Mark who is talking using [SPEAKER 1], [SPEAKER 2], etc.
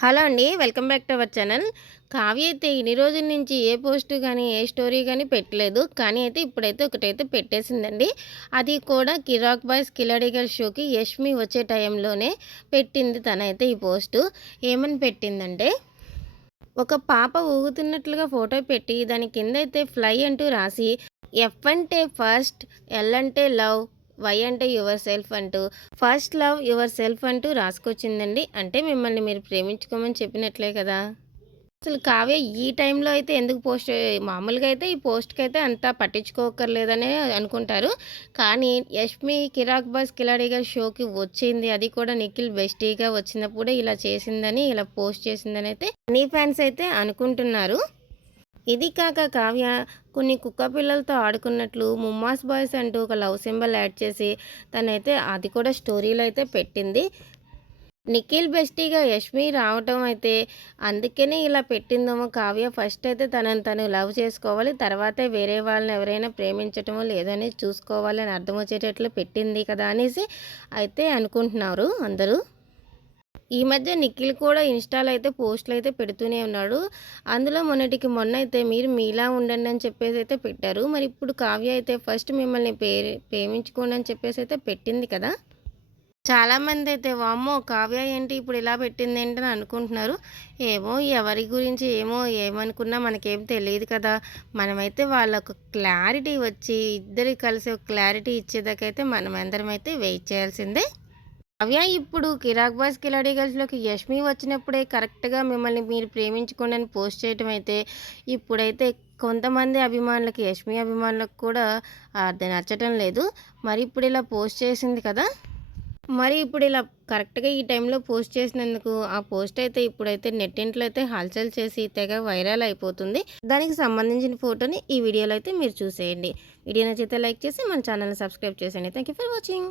[SPEAKER 1] Hello అండి welcome back to our channel. Kavya అయితే ఇన్ని రోజుల నుంచి ఏ పోస్ట్ కానీ ఏ స్టోరీ కానీ పెట్టలేదు. కానీ అయితే ఇప్పుడైతే ఒకటైతే పెట్టేసిందండి. అది కూడా కిరాక్ బాయ్స్ కిలాడిగర్ షోకి యష్మి వచ్చే టైంలోనే పెట్టింది తనైతే ఈ పోస్టు. ఏమని పెట్టిందంటే ఒక పాప ఊగుతున్నట్లుగా ఫోటో పెట్టి దాని కింద అయితే ఫ్లై అంటూ రాసి ఎఫ్ అంటే ఫస్ట్ ఎల్ అంటే లవ్ వై అంటే యువర్ సెల్ఫ్ అంటూ ఫస్ట్ లవ్ యువర్ సెల్ఫ్ అంటూ రాసుకొచ్చిందండి. అంటే మిమ్మల్ని మీరు ప్రేమించుకోమని చెప్పినట్లే కదా. అసలు కావ్య ఈ టైంలో అయితే ఎందుకు పోస్ట్ మామూలుగా అయితే ఈ పోస్ట్కి అయితే అంత పట్టించుకోకర్లేదనే అనుకుంటారు. కానీ యష్మి కిరాక్ బాస్ కిలాడిగా షోకి వచ్చింది. అది కూడా నిఖిల్ బెస్టీగా వచ్చినప్పుడే ఇలా చేసిందని ఇలా పోస్ట్ చేసిందని అయితే నీ ఫ్యాన్స్ అయితే అనుకుంటున్నారు. ఇది కాక కావ్య కొన్ని కుక్క పిల్లలతో ఆడుకున్నట్లు ముమ్మాస్ బాయ్స్ అంటూ ఒక లవ్ సింబల్ యాడ్ చేసి తనైతే అది కూడా స్టోరీలో అయితే పెట్టింది. నిఖిల్ బెస్టీగా యష్మి రావటం అయితే అందుకనే ఇలా పెట్టిందేమో కావ్య. ఫస్ట్ అయితే తనని తను లవ్ చేసుకోవాలి తర్వాతే వేరే వాళ్ళని ఎవరైనా ప్రేమించటమో లేదని చూసుకోవాలని అర్థం వచ్చేటట్లు పెట్టింది కదా అనేసి అయితే అనుకుంటున్నారు అందరూ. ఈ మధ్య నిఖిల్ కూడా ఇన్స్టాలో అయితే పోస్టులు అయితే పెడుతూనే ఉన్నాడు. అందులో మొన్నటికి మొన్న అయితే మీరు మీలా ఉండండి అని చెప్పేసి అయితే పెట్టారు. మరి ఇప్పుడు కావ్య అయితే ఫస్ట్ మిమ్మల్ని పే ప్రేమించుకోండి అని చెప్పేసి అయితే పెట్టింది కదా? చాలామంది అయితే వామ్మో కావ్య ఏంటి ఇప్పుడు ఇలా పెట్టింది ఏంటి అని అనుకుంటున్నారు. ఏమో ఎవరి గురించి ఏమో ఏమనుకున్నా మనకేం తెలియదు కదా. మనమైతే వాళ్ళకు క్లారిటీ వచ్చి ఇద్దరికి కలిసి ఒక క్లారిటీ ఇచ్చేదాకైతే మనం అందరం అయితే వెయిట్ చేయాల్సిందే. కావ్య ఇప్పుడు కిరాక్ బాయ్స్ కిలాడీ గర్ల్స్లోకి యష్మి వచ్చినప్పుడే కరెక్ట్గా మిమ్మల్ని మీరు ప్రేమించుకోండి అని పోస్ట్ చేయటం అయితే ఇప్పుడైతే కొంతమంది అభిమానులకి యష్మి అభిమానులకు కూడా అది నచ్చటం లేదు. మరి ఇప్పుడు ఇలా పోస్ట్ చేసింది కదా? మరి ఇప్పుడు ఇలా కరెక్ట్గా ఈ టైంలో పోస్ట్ చేసినందుకు ఆ పోస్ట్ అయితే ఇప్పుడైతే నెట్టింట్లో అయితే హల్చల్ చేసి తెగ వైరల్ అయిపోతుంది. దానికి సంబంధించిన ఫోటోని ఈ వీడియోలో అయితే మీరు చూసేయండి. వీడియో నచ్చితే లైక్ చేసి మన ఛానల్ని సబ్స్క్రైబ్ చేసేయండి. Thank you for watching.